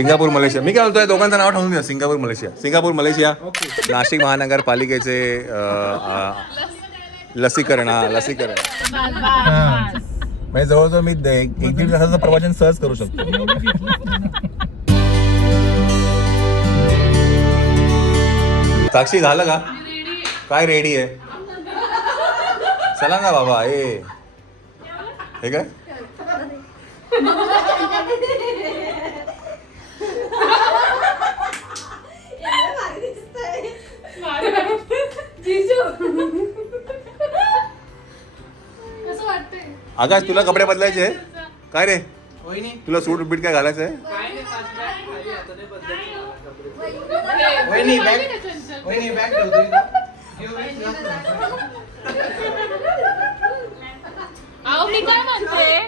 Singapore Malaysia. मी काय म्हणतोय दोघांचं नाव ठेवून द्या. Singapore Malaysia. Singapore Malaysia. Nashik महानगरपालिकेचे लसीकरण. म्हणजे जवळजवळ मी एक दीड तासाचं प्रवचन सहज करू शकतो. साक्षी झालं का? काय रेडी आहे? चला ना बाबा. हे काय आकाश, तुला कपडे बदलायचे काय रे? तुला सूट बीट काय घालायचं आहे?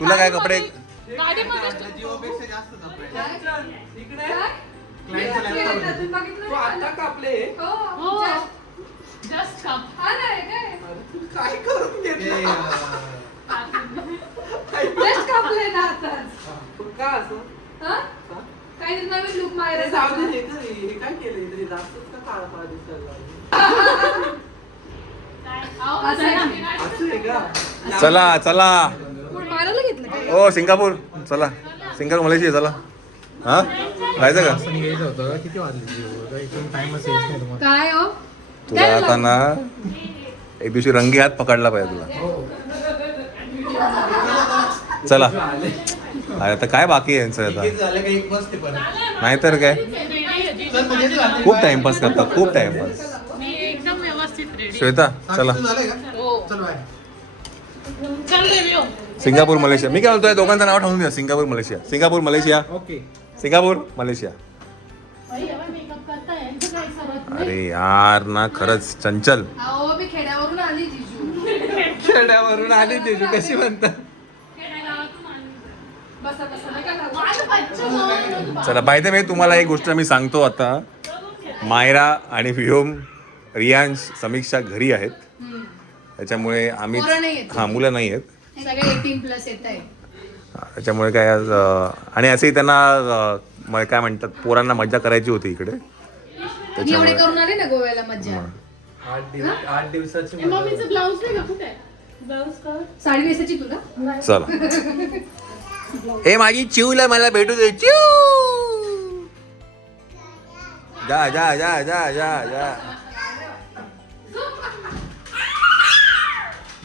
तुला काय कपडे? चला चला. ओ सिंगापूर चला. सिंगापूर मलेशिया चला. हा जायचं का? तुला आता ना एक दिवशी रंगी हात पकडला पाहिजे तुला. चला. अरे आता काय बाकी आहे यांचं आता? नाहीतर काय खूप टाइमपास करतात. खूप टाइमपास. श्वेता चला. Singapore Malaysia. मी काय म्हणतोय दोघांचं नाव ठेवून द्या. Singapore Malaysia. Singapore Malaysia. Singapore Malaysia. अरे यार ना खरंच चंचल. खेड्यावरून आली जिजू. कशी म्हणतात? चला. बाय द वे तुम्हाला एक गोष्ट मी सांगतो आता. मायरा आणि व्योम, रियांश, समीक्षा घरी आहेत. त्याच्यामुळे आम्ही मुलं नाही आहेत. त्याच्यामुळे काय आज आणि असंही त्यांना काय म्हणतात पोरांना मज्जा करायची होती इकडे. त्याच्यामुळे गोव्याला मज्जा. 8 दिवसाची साडी नेसायची तुला. चला. ए माझी चिवला मला भेटू दे. चिव जा जा जा जा जा जा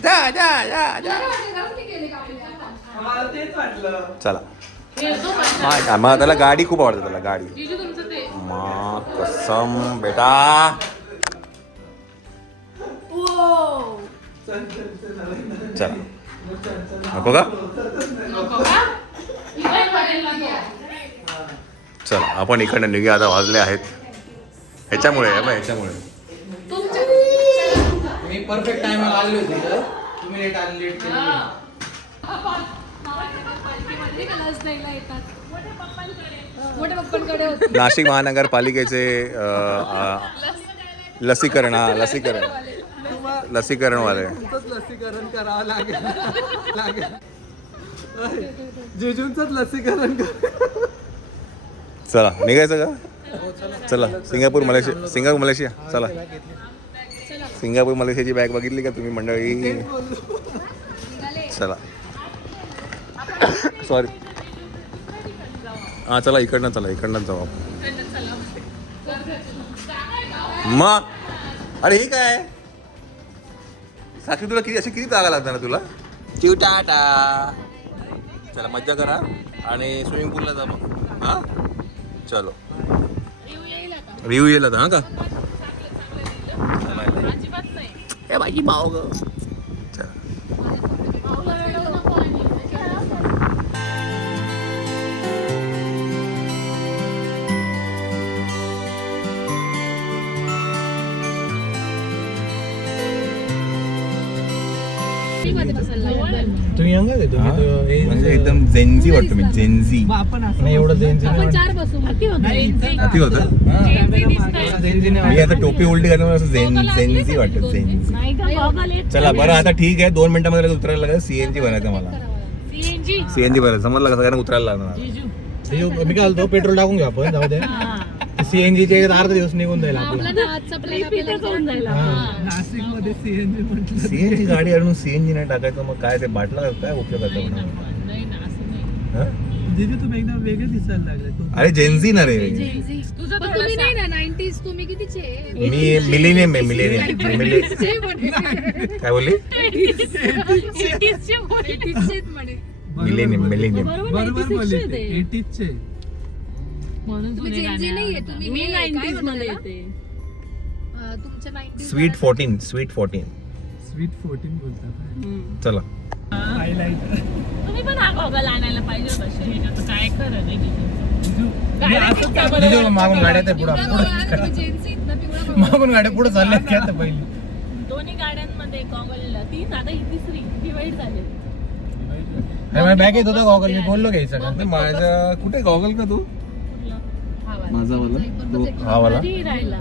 जा जा जा जा. चला. मग त्याला गाडी खूप आवडते. त्याला गाडी मा कसम बेटा. चला. नको का? चला आपण इकडनं निघूया. आता वाजले आहेत ह्याच्यामुळे. मी परफेक्ट टाइमला आले होते तर तुम्ही लेट केली. नाशिक महानगरपालिकेचे लसीकरणवाले. लसीकरण करावं लागेल. जिजूंचंच लसीकरण कर. चला निघायचं का? चला. Singapore Malaysia. चला. सिंगापूर मलेशियाची बॅग बघितली का तुम्ही मंडळी? चला. सॉरी. हां चला इकडनं जाऊ आपण. मग अरे हे काय साक्षी तुला किती जागा लागणार ना तुला? टाटा. चला मज्जा करा आणि स्विमिंग पूलला जा मग. हां चलो. रिव्ह्यू येईल आता. हां का ए बाई भाऊ ग. तुम्ही यंग आहे. म्हणजे एकदम जेन्झी वाटतो मी. जेन्झी एवढं जेन्झी अति होतं. मी आता टोपी उलटी करण्यावर असं जेन्झी वाटतं. जेन्झी. चला बरं आता ठीक आहे. 2 मिनिटांमध्ये उतरायला लागेल. सीएनजी बनायचं मला. सीएनजी बनायचं समजलं का? सगळ्यांना उतरायला लागणार. मी काय बोलतो पेट्रोल टाकून घेऊ आपण जाऊ दे सीएनजी चे अर्धा दिवस निघून जाईल आपला नाशिकमध्ये सीएनजी गाडी आणून सीएनजी नाही टाकायचं मग काय ते बाटला काय उपयोगाचं म्हणा दीदी तुम्ही एकदम वेगळे दिसायला लागले अरे जेन्झी ना रे तुम्ही नाही ना 90s तुम्ही कितीचे मी मिलेनियम आहे मिलेनियम काय बोलली मिलेनियम बरोबर बोलले 80s चे तुम्ही जेनजी नाहीये तुम्ही मी काय 90s म्हणता मध्ये त्याला? येते तुमच्या 90s स्वीट 14 स्वीट 14 बोलतात चला हायलाइट तुम्ही पण हा गॉगल आणायला पाहिजे होता ह्याच्यात काय खरं नाही मागून गाड्या त्या पुढे तुम्ही जेनजी आहेत ना पिवळा मागून गाड्या पुढे चालल्या की आता पहिली दोन्ही गाड्यांमध्ये गॉगल तीन आता ही तिसरी डिवाइड झाले माझ्या बॅग येत होता गॉगल मी बोललो घ्यायचं का माझ्या कुठे गॉगल का तू माझा वाला हा वाला कधी राहिला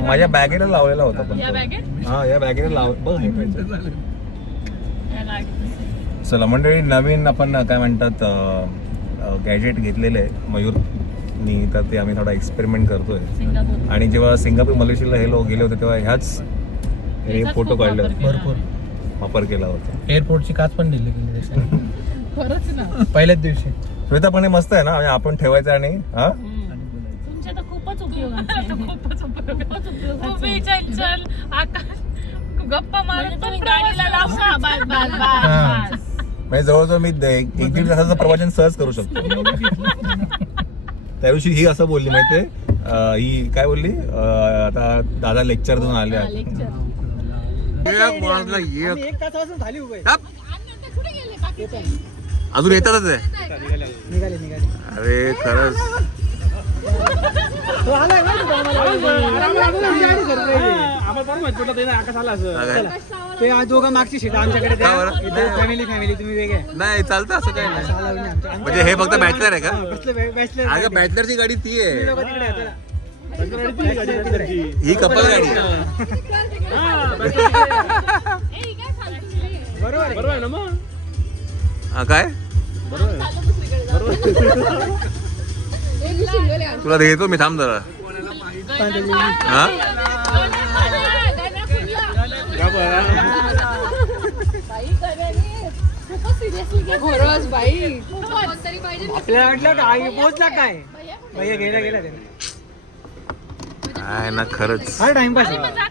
माझ्या बॅगेला लावलेला होता पण या तो. बॅगेत हा या बॅगेला लाव बघ हे पाहिजे. या गाडीत चला मंडळी नवीन आपण काय म्हणतात गॅजेट घेतलेलं आहे मयूरनी तर ते आम्ही थोडा एक्सपेरिमेंट करतोय सिंगापूर आणि जेव्हा सिंगापूर मलेशियाला हे लोक गेले होते तेव्हा ह्याच फोटो काढले होते भरपूर वापर केला होता एअरपोर्टची काच पण दिली गेली खरंच ना पहिल्याच दिवशी श्वेता पण हे मस्त आहे ना म्हणजे आपण ठेवायचं आणि हा तुमच्या तर खूपच उपयोग खूप चल आकाश गप्पा मारत तुम्ही गाडीला लावसा बस बस बस म्हणजे जवळजवळ मी एक दीड तासाचं प्रवचन सहज करू शकतो त्या दिवशी ही असं बोलली माहितीये ही काय बोलली आता दादा लेक्चर देऊन आले एक तासापासून झाली उभे अजून येतातच आहे निघाले अरे खरंच तो आलाय ते आज दोघं मागची सीट आमच्याकडे का बरं? फॅमिली तुम्ही वेगळे नाही चालतं असं काही नाही म्हणजे हे फक्त बॅचलर आहे का अगं बॅचलरची गाडी ती आहे ही कपल गाडी आहे. बरोबर ना मग हा, काय तुला देतो मी थांब जरा हा खरंच बाई तरी पाहिजे आपल्याला वाटलं काय पोहोचला काय भैया गेला काय ना खरंच हा टाइमपास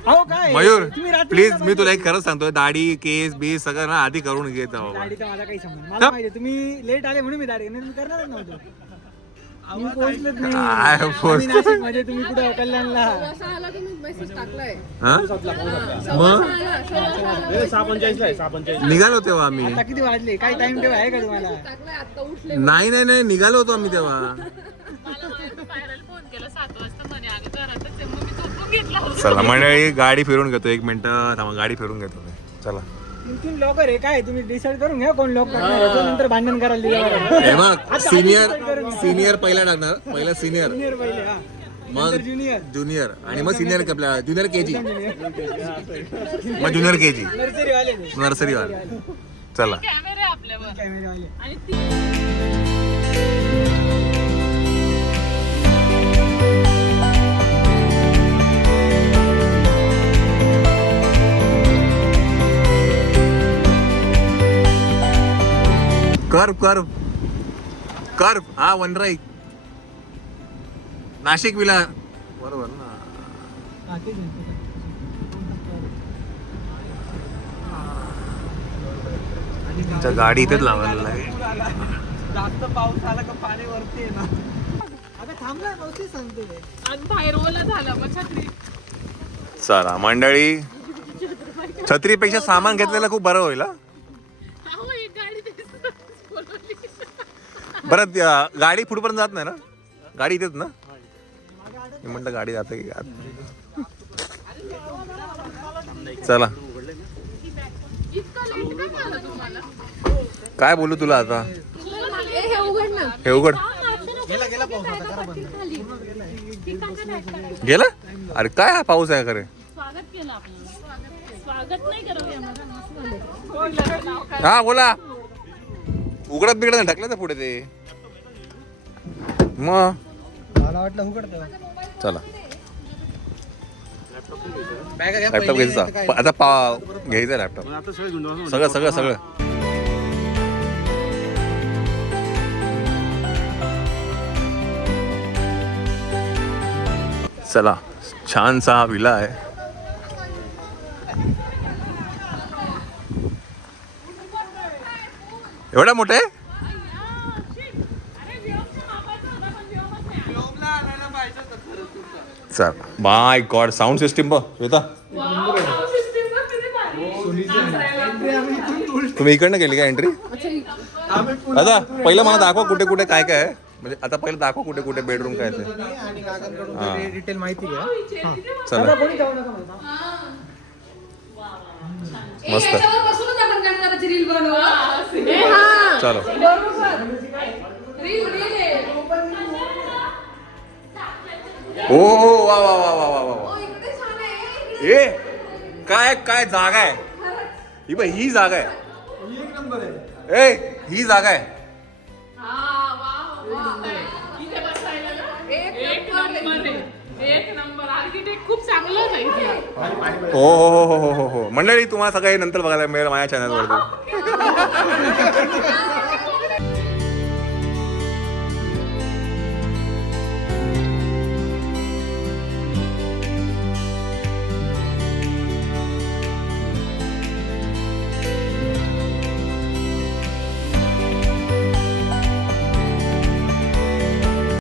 हो काय मयूर तुम्ही रात्री प्लीज मी तुला एक खरंच सांगतोय दाढी केस बीस सगळं ना आधी करून घेत जाऊ बाबा. गाडीचा मला काही संबंध मला माहिती तुम्ही लेट आले म्हणून मी दाढी नाही मी करणारच नव्हतो मी पोहोचलोच नाही काय आम्ही पोहोचलो? नाशिकमध्ये तुम्ही कुठे कल्याणला असा आला तुम्ही मेसेज टाकलाय हा? मग टाकलाय निघालो तेव्हा आम्ही आता किती वाजले काय टाइम टेबल आहे का तुम्हाला आता उठले नाही निघालो होतो आम्ही तेव्हा स्पायरल फोन केला 7 वाजता म्हणे आगे घरातच आहे मग मी झोपून घेतला चला मंडळी गाडी फिरून घेतो 1 मिनिट थांबा गाडी फिरून घेतो मी. चला तीन लॉकर आहे काय तुम्ही डिसाईड करून घ्या कोण लॉक करणार नंतर भांडण करायला दिलं हे बघ सिनियर पहिला टाकणार पहिला सिनियर ज्युनियर पहिले हा मग ज्युनियर ज्युनियर आणि मग सिनियर आपल्या ज्युनियर केजी मग ज्युनियर केजी नर्सरी वाले नर्सरी वाला चला कॅमेरे आपल्यावर कॅमेरे वाले आणि ती कर्व हा वनराई नाशिक विला बरोबर ना हा तेच तुमच्या गाडी इथेच लावायला लागेल जास्त पाऊस आला का पाणी वरती आहे ना अगं थांबला पाऊस सांगते आज बाहेर ओला झाला मग छत्री चला मंडळी छत्रीपेक्षा सामान घेतलेलं खूप बरं होईल हा? अहो एक गाडी बोलवली बरं गाडी पुढपर्यंत जात नाही ना गाडी इथेच ना मी म्हटलं गाडी जाते की आत. चला इतका लेट का झाला तुम्हाला काय बोलू तुला आता हे उघड ना हे उघड गेला अरे काय हा पाऊस आहे खरे स्वागत केलं आपलं स्वागत नाही करूया हा बोला उघडत बिघडत ढकलं पुढे ते मग मला वाटलं उघडतं. चला लॅपटॉप घ्यायचा आता घ्यायचा लॅपटॉप सगळं सगळं सगळं. चला छानसा हा विला आहे. एवढा मोठा आहे. चल बाय गॉड साऊंड सिस्टीम बघ श्वेता. तुम्ही इकडनं गेली का एंट्री. आता पहिलं मला दाखवा कुठे कुठे काय काय आहे. म्हणजे आता पहिलं दाखवा कुठे कुठे बेडरूम काय ते. डिटेल माहिती घ्या. चला कोणी जाऊ नका म्हणता. मस्त बसूनच आपण गणपतीची रील बनवू. चलो. रील आहे. ओ वा वा वा वा वा वा. इकडे छान आहे. ए काय काय जागा आहे ही. बाई ही जागा आहे. एक नंबर आहे. ए ही जागा आहे. एक नंबर आर्किटेक्ट खूप चांगलं आहे इथलं. हो हो हो हो हो हो हो मंडळी तुम्हाला सगळे नंतर बघायला मिळेल माझ्या चॅनलवरती.